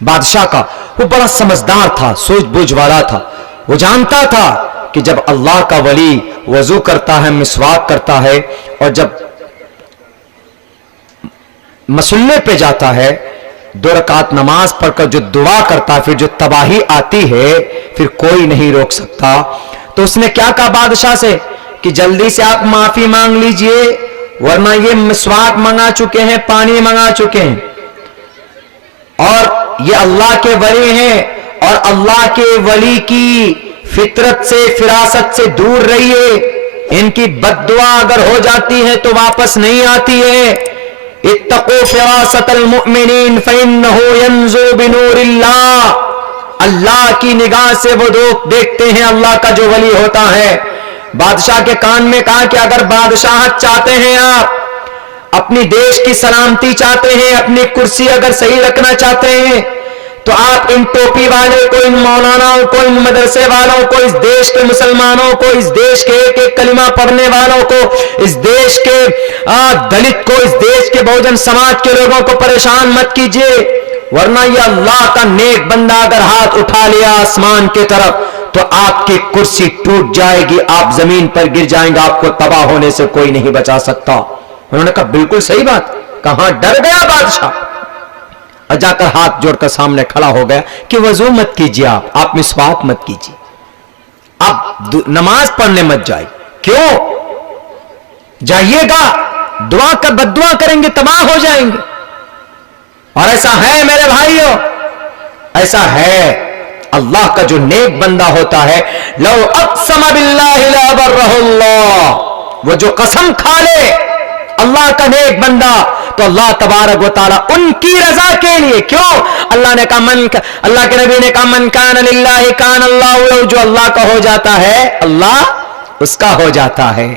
बादशाह का वो बड़ा समझदार था, सूझ बूझ वाला था। वो जानता था कि जब अल्लाह का वली वजू करता है, मिसवाक करता है और जब मसल्ले पे जाता है, 2 रकात नमाज पढ़कर जो दुआ करता है, फिर जो तबाही आती है फिर कोई नहीं रोक सकता। तो उसने क्या कहा बादशाह से कि जल्दी से आप माफी मांग लीजिए, वरना ये मिसवाक मंगा चुके हैं, पानी मंगा चुके हैं, और ये अल्लाह के वली हैं, और अल्लाह के वली की फितरत से, फिरासत से दूर रहिए। इनकी बद्दुआ अगर हो जाती है तो वापस नहीं आती है। इत्तक़ू फिरासतल मुमिनीन फ़इन्नहु यंज़ुरु बिनूरिल्लाह। अल्लाह की निगाह से वो लोग देखते हैं अल्लाह का जो वली होता है। बादशाह के कान में कहा कि अगर बादशाहत चाहते हैं, आप अपनी देश की सलामती चाहते हैं, अपनी कुर्सी अगर सही रखना चाहते हैं, तो आप इन टोपी वाले को, इन मौलानाओं को, इन मदरसे वालों को, इस देश के मुसलमानों को, इस देश के एक एक कलिमा पढ़ने वालों को, इस देश के दलित को, इस देश के बहुजन समाज के लोगों को परेशान मत कीजिए, वरना ये अल्लाह का नेक बंदा अगर हाथ उठा लिया आसमान की तरफ तो आपकी कुर्सी टूट जाएगी, आप जमीन पर गिर जाएंगे, आपको तबाह होने से कोई नहीं बचा सकता। उन्होंने कहा बिल्कुल सही बात। कहां डर गया बादशाह और जाकर हाथ जोड़कर सामने खड़ा हो गया कि वजू मत कीजिए, आप मिसवाक मत कीजिए, आप नमाज पढ़ने मत जाइए। क्यों जाइएगा? दुआ कर बद्दुआ करेंगे, तबाह हो जाएंगे। और ऐसा है मेरे भाइयों, ऐसा है। अल्लाह का जो नेक बंदा होता है, लौ अक़सम बिल्लाहि लअबर्रहुल्लाह, वो जो कसम खा ले अल्लाह का नेक बंदा, तो अल्लाह तबारक व तआला उनकी रजा के लिए, क्यों? अल्लाह ने कहा अल्लाह के नबी ने कहा मन कान लिल्लाहि कान अल्लाहु लहु, जो अल्लाह का हो जाता है अल्लाह उसका हो जाता है।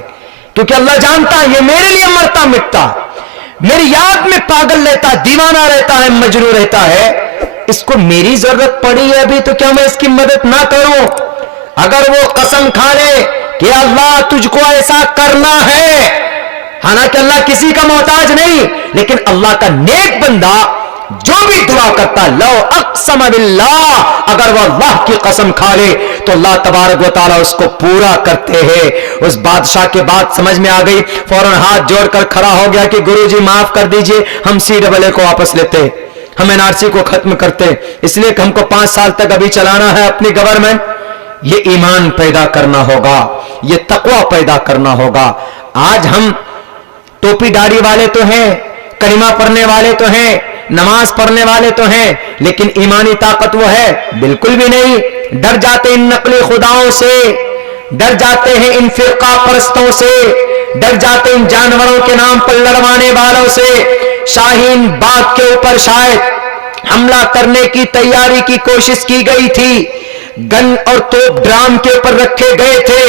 क्योंकि अल्लाह जानता है ये मेरे लिए मरता मिटता, मेरी याद में पागल रहता, दीवाना रहता है, मजनू रहता है, इसको मेरी जरूरत पड़ी है अभी, तो क्या मैं इसकी मदद ना करूं? अगर वो कसम खा ले कि अल्लाह तुझको ऐसा करना है, हालांकि अल्लाह किसी का मोहताज नहीं, लेकिन अल्लाह का नेक बंदा जो भी दुआ करता, लौ अक़सम बिल्लाह, अगर वह अल्लाह की कसम खा ले तो अल्लाह तबारक व तआला उसको पूरा करते हैं। उस बादशाह की बात समझ में आ गई, फौरन हाथ जोड़कर खड़ा हो गया कि गुरुजी माफ कर दीजिए, हम CAA को वापस लेते, हम NRC को खत्म करते, इसलिए कि हमको 5 साल तक अभी चलाना है अपनी गवर्नमेंट। ये ईमान पैदा करना होगा, ये तक़वा पैदा करना होगा। आज हम टोपी दाढ़ी वाले तो हैं, कलिमा पढ़ने वाले तो हैं, नमाज पढ़ने वाले तो हैं, लेकिन ईमानी ताकत वो है बिल्कुल भी नहीं। डर जाते इन नकली खुदाओं से, डर जाते हैं इन फिरका परस्तों से, डर जाते इन जानवरों के नाम पर लड़वाने वालों से। शाहीन बाग के ऊपर शायद हमला करने की तैयारी की कोशिश की गई थी, गन और तोप ड्राम के ऊपर रखे गए थे,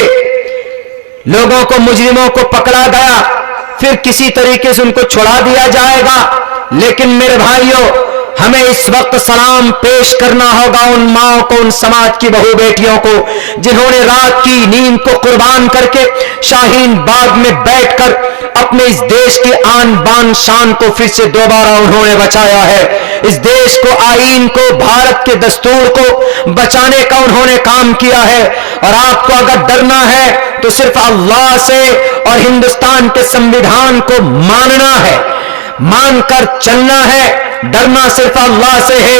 लोगों को, मुजरिमों को पकड़ा गया, फिर किसी तरीके से उनको छुड़ा दिया जाएगा। लेकिन मेरे भाइयों, हमें इस वक्त सलाम पेश करना होगा उन माओं को, उन समाज की बहू बेटियों को, जिन्होंने रात की नींद को कुर्बान करके शाहीन बाग में बैठकर अपने इस देश की आन बान शान को फिर से दोबारा उन्होंने बचाया है। इस देश को, आईन को, भारत के दस्तूर को बचाने का उन्होंने काम किया है। और आपको अगर डरना है तो सिर्फ अल्लाह से और हिंदुस्तान के संविधान को मानना है, मानकर चलना है। डरना सिर्फ अल्लाह से है।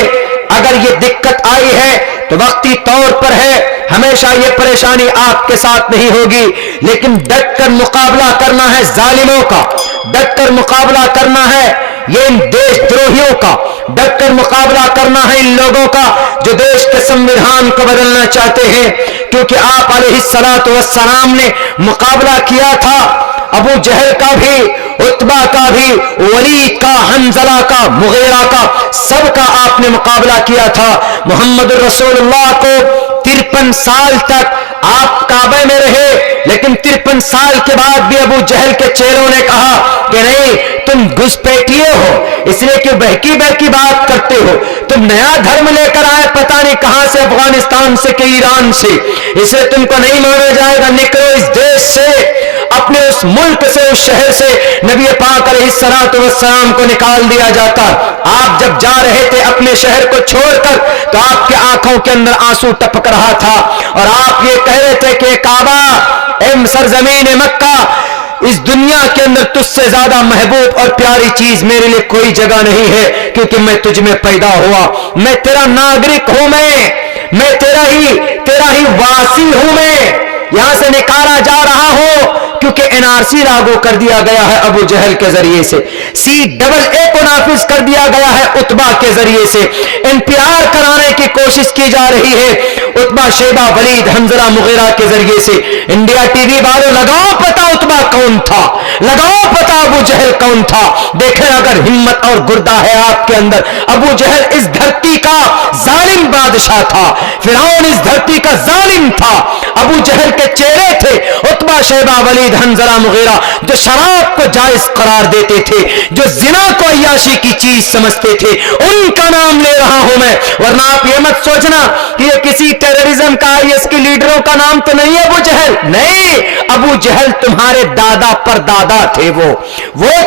अगर ये दिक्कत आई है तो वक्ती तौर पर है, हमेशा ये परेशानी आपके साथ नहीं होगी, लेकिन डट कर मुकाबला करना है जालिमों का, डट कर मुकाबला करना है ये इन देशद्रोहियों का, डट कर मुकाबला करना है इन लोगों का जो देश के संविधान को बदलना चाहते हैं। क्योंकि आप अलैहिस्सलातु वस्सलाम ने मुकाबला किया था अबू जहल का भी, उतबा का भी, वलीद का, हंजला का, मुगीरा का, सबका आपने मुकाबला किया था। मोहम्मद रसूलुल्लाह को 53 साल तक आप काबे में रहे, लेकिन 53 साल के बाद भी अबू जहल के चेलों ने कहा कि नहीं, तुम घुसपैठिए हो, इसलिए कि बहकी बहकी बात करते हो, तुम नया धर्म लेकर आए पता नहीं कहां से, अफगानिस्तान से कि ईरान से, इसलिए तुमको नहीं माना जाएगा, निकलो इस देश से। اپنے اس ملک سے, اس شہر سے نبی پاک علیہ السلام کو نکال دیا جاتا. آپ جب جا رہے تھے اپنے شہر کو چھوڑ کر تو آپ کے آنکھوں کے اندر آنسو ٹپک رہا تھا اور آپ یہ کہہ رہے تھے کہ کعبہ, اے سرزمین مکہ, اس دنیا کے اندر تجھ سے زیادہ محبوب اور پیاری چیز میرے لیے کوئی جگہ نہیں ہے, کیونکہ میں تجھ میں پیدا ہوا, میں تیرا ناگرک ہوں, میں تیرا ہی واسی ہوں, میں یہاں سے نکالا جا رہا ہوں کیونکہ NRC لاگو کر دیا گیا ہے ابو جہل کے ذریعے سے, CAA کو نافذ کر دیا گیا ہے عتبہ کے ذریعے سے, NPR کرانے کی کوشش کی جا رہی ہے عتبہ, شیبہ, ولید, حنظلہ, مغیرہ کے ذریعے سے. انڈیا ٹی وی والوں لگاؤ پتا عتبہ کون تھا, لگاؤ پتا ابو جہل کون تھا. دیکھیں اگر ہمت اور گردہ ہے آپ کے اندر, ابو جہل اس دھرتی کا ظالم بادشاہ تھا, فرعون اس دھرتی کا ظالم تھا. ابو جہل کے چہرے تھے عتبہ, شیبہ, ولید, حنظلہ, مغیرہ, جو شراب کو جائز قرار دیتے تھے, جو زنا کو عیاشی کی چیز سمجھتے تھے, ان کا نام لے رہا ہوں میں. ورنہ آپ یہ مت سوچنا کہ یہ کسی ٹیررزم کا, IS کے لیڈروں کا نام تو نہیں ہے ابو جہل. نہیں, ابو جہل تمہارے دادا پر دادا تھے, وہ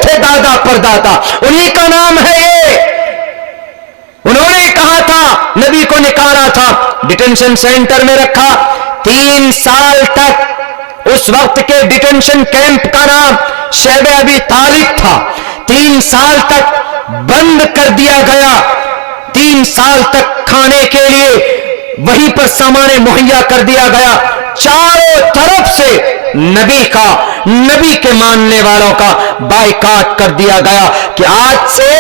تھے دادا پر دادا, انہی کا نام ہے یہ. انہوں نے کہا تھا, نبی کو نکالا تھا, ڈیٹینشن سینٹر میں رکھا 3 سال تک. اس وقت کے ڈیٹینشن کیمپ کا نام شیب ابی طالب تھا. 3 سال تک بند کر دیا گیا, 3 سال تک کھانے کے لیے وہیں پر سامان مہیا کر دیا گیا. چاروں طرف سے نبی کے ماننے والوں کا بائیکاٹ کر دیا گیا کہ آج سے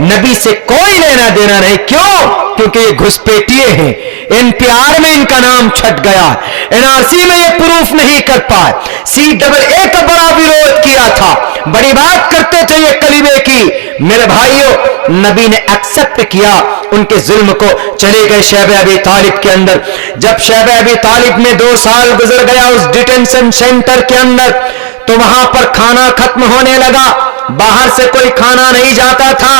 نبی سے کوئی لینا دینا نہیں. کیوں؟ کیونکہ یہ گھسپیٹیے ہیں. NPR میں ان کا نام چھٹ گیا, NRC میں یہ پروف نہیں کر پائے, CAA کا بڑا ویرود کیا تھا, بڑی بات کرتے تھے یہ کلمے کی. میرے بھائیوں, نبی نے ایکسپٹ کیا ان کے ظلم کو, چلے گئے شیب ابی طالب کے اندر. جب شیب ابی طالب میں 2 سال گزر گیا اس ڈیٹینشن سینٹر کے اندر, تو وہاں پر کھانا ختم ہونے لگا, باہر سے کوئی کھانا نہیں جاتا تھا,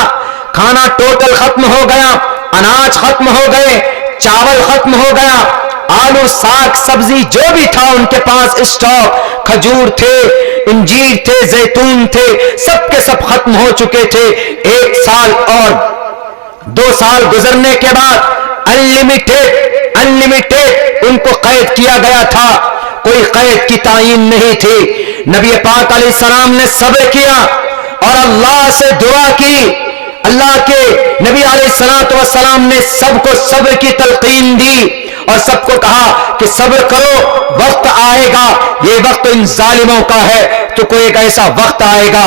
کھانا ٹوٹل ختم ہو گیا, اناج ختم ہو گئے, چاول ختم ہو گیا, آلو, ساگ, سبزی جو بھی تھا ان کے پاس اسٹاک, کھجور تھے, انجیر تھے, زیتون تھے, سب کے سب ختم ہو چکے تھے. 1 سال اور 2 سال گزرنے کے بعد انلمیٹڈ ان کو قید کیا گیا تھا, کوئی قید کی تعین نہیں تھی. نبی پاک علیہ السلام نے صبر کیا اور اللہ سے دعا کی. اللہ کے نبی علیہ السلام نے سب کو صبر کی تلقین دی اور سب کو کہا کہ صبر کرو, وقت آئے گا, یہ وقت ان ظالموں کا ہے, تو کوئی ایک ایسا وقت آئے گا